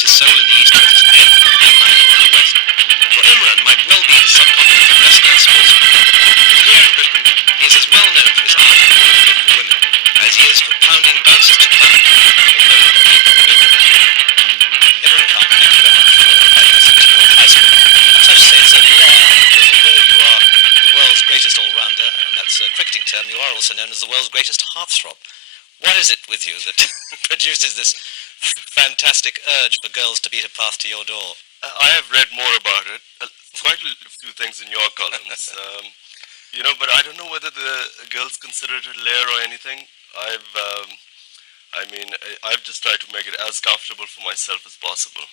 his soul in the east but his head and money in the west. For Imran might well be the subcontinent's wrestler and sportsman. But here in Britain, he is as well known for his art of pulling beautiful women as he is for pounding bouncers to plant or bowling the people moving. Imran Khan, thank you very much for inviting us into your house. Perhaps I should say it's a rare, because although you are the world's greatest all-rounder, and that's a cricketing term, you are also known as the world's greatest heartthrob. What is it with you that produces this fantastic urge for girls to beat a path to your door? I have read more about it. Quite a few things in your columns. But I don't know whether the girls consider it a lair or anything. I've just tried to make it as comfortable for myself as possible.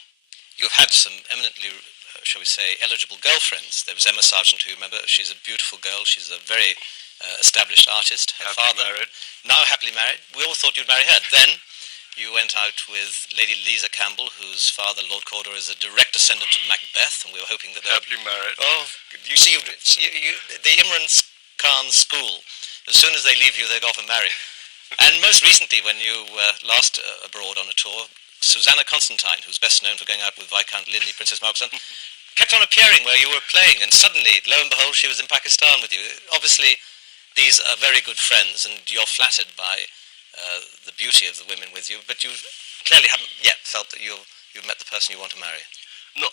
You've had some eminently, shall we say, eligible girlfriends. There was Emma Sargent, who, remember, she's a beautiful girl. She's a very established artist. Her Happily father, married. now happily married. We all thought you'd marry her. Then you went out with Lady Lisa Campbell, whose father, Lord Cawdor, is a direct descendant of Macbeth, and we were hoping that Happily married. Oh, you see, the Imran Khan school. As soon as they leave you, they go off and marry. And most recently, when you were last abroad on a tour, Susanna Constantine, who's best known for going out with Viscount Linley, Princess Margaret, kept on appearing where you were playing, and suddenly, lo and behold, she was in Pakistan with you. Obviously, these are very good friends, and you're flattered by the beauty of the women with you, but you clearly haven't yet felt that you've met the person you want to marry. No,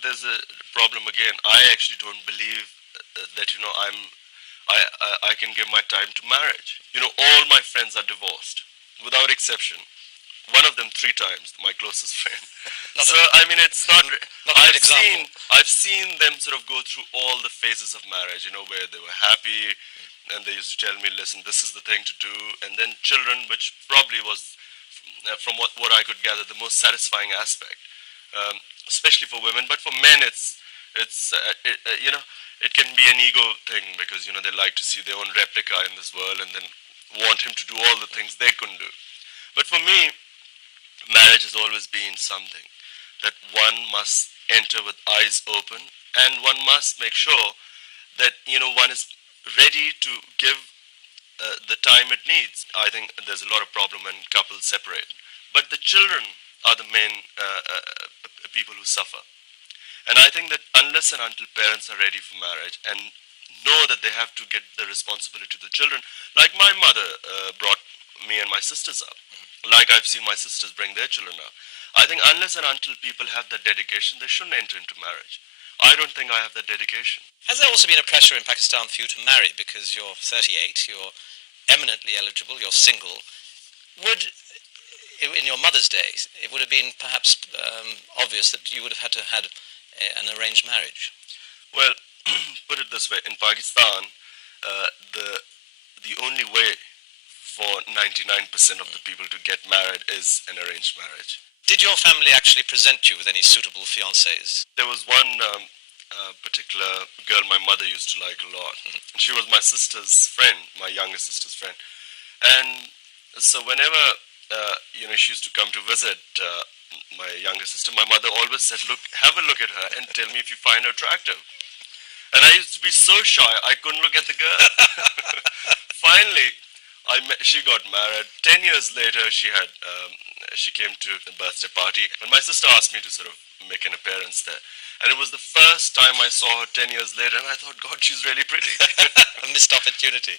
there's a problem again. I actually don't believe that I can give my time to marriage. All my friends are divorced, without exception. One of them 3 times, my closest friend. It's not. I've seen them sort of go through all the phases of marriage. Where they were happy, and they used to tell me, "Listen, this is the thing to do." And then children, which probably was, from what I could gather, the most satisfying aspect, especially for women. But for men, it can be an ego thing because they like to see their own replica in this world and then want him to do all the things they couldn't do. But for me, marriage has always been something that one must enter with eyes open, and one must make sure that one is ready to give the time it needs. I think there's a lot of problem when couples separate, but the children are the main people who suffer. And I think that unless and until parents are ready for marriage and know that they have to get the responsibility to the children, like my mother brought me and my sisters up, like I've seen my sisters bring their children up. I think unless and until people have that dedication, they shouldn't enter into marriage. I don't think I have that dedication. Has there also been a pressure in Pakistan for you to marry because you're 38, you're eminently eligible, you're single? In your mother's days, it would have been perhaps obvious that you would have had to have had an arranged marriage? Well, put it this way, in Pakistan, the only way for 99% of the people to get married is an arranged marriage. Did your family actually present you with any suitable fiancés? There was one particular girl my mother used to like a lot. And she was my sister's friend, my younger sister's friend. And so whenever she used to come to visit my younger sister, my mother always said, "Look, have a look at her and tell me if you find her attractive." And I used to be so shy, I couldn't look at the girl. Finally, she got married. 10 years later, she came to the birthday party, and my sister asked me to sort of make an appearance there. And it was the first time I saw her 10 years later, and I thought, God, she's really pretty. A missed opportunity.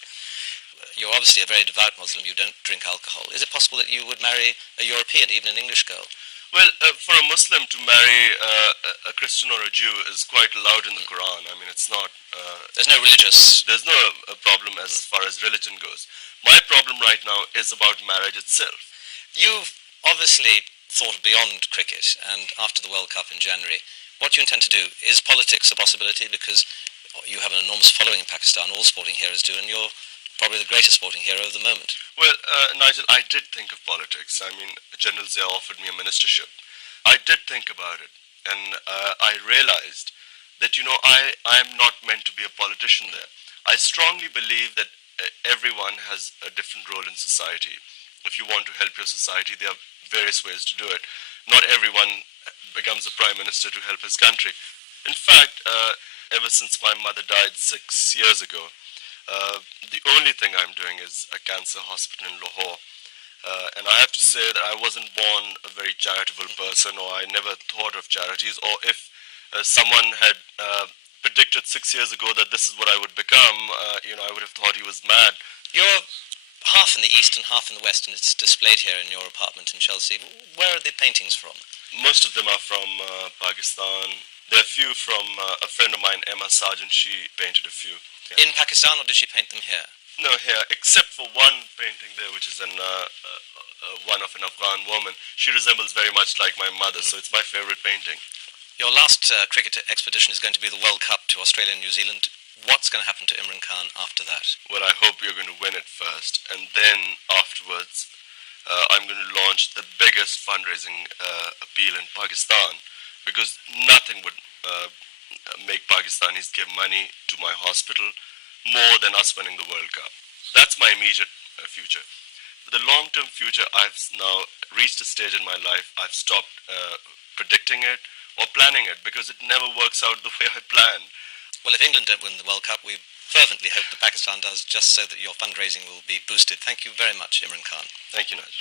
You're obviously a very devout Muslim, you don't drink alcohol. Is it possible that you would marry a European, even an English girl? Well, for a Muslim to marry a Christian or a Jew is quite allowed in the Quran. I mean, it's not... There's no religious... There's no problem as far as religion goes. My problem right now is about marriage itself. You've obviously thought beyond cricket, and after the World Cup in January, what do you intend to do? Is politics a possibility? Because you have an enormous following in Pakistan, all sporting heroes do, and you're probably the greatest sporting hero of the moment. Well, Nigel, I did think of politics. I mean, General Zia offered me a ministership. I did think about it, and I realized that, I am not meant to be a politician there. I strongly believe that everyone has a different role in society. If you want to help your society, there are various ways to do it. Not everyone becomes a prime minister to help his country. In fact, ever since my mother died 6 years ago, the only thing I'm doing is a cancer hospital in Lahore. And I have to say that I wasn't born a very charitable person, or I never thought of charities. Or if someone had predicted 6 years ago that this is what I would become, I would have thought he was mad. You're half in the east and half in the west, and it's displayed here in your apartment in Chelsea. Where are the paintings from? Most of them are from Pakistan. There are a few from a friend of mine, Emma Sargent. She painted a few. Yeah. In Pakistan, or did she paint them here? No, here, except for one painting there, which is one of an Afghan woman. She resembles very much like my mother, so it's my favorite painting. Your last cricket expedition is going to be the World Cup to Australia and New Zealand. What's going to happen to Imran Khan after that? Well, I hope you're going to win it first, and then afterwards, I'm going to launch the biggest fundraising appeal in Pakistan, because nothing would make Pakistanis give money to my hospital more than us winning the World Cup. That's my immediate future. For the long-term future, I've now reached a stage in my life I've stopped predicting it or planning it, because it never works out the way I planned. Well, if England don't win the World Cup, we fervently hope that Pakistan does, just so that your fundraising will be boosted. Thank you very much, Imran Khan. Thank you, Naj.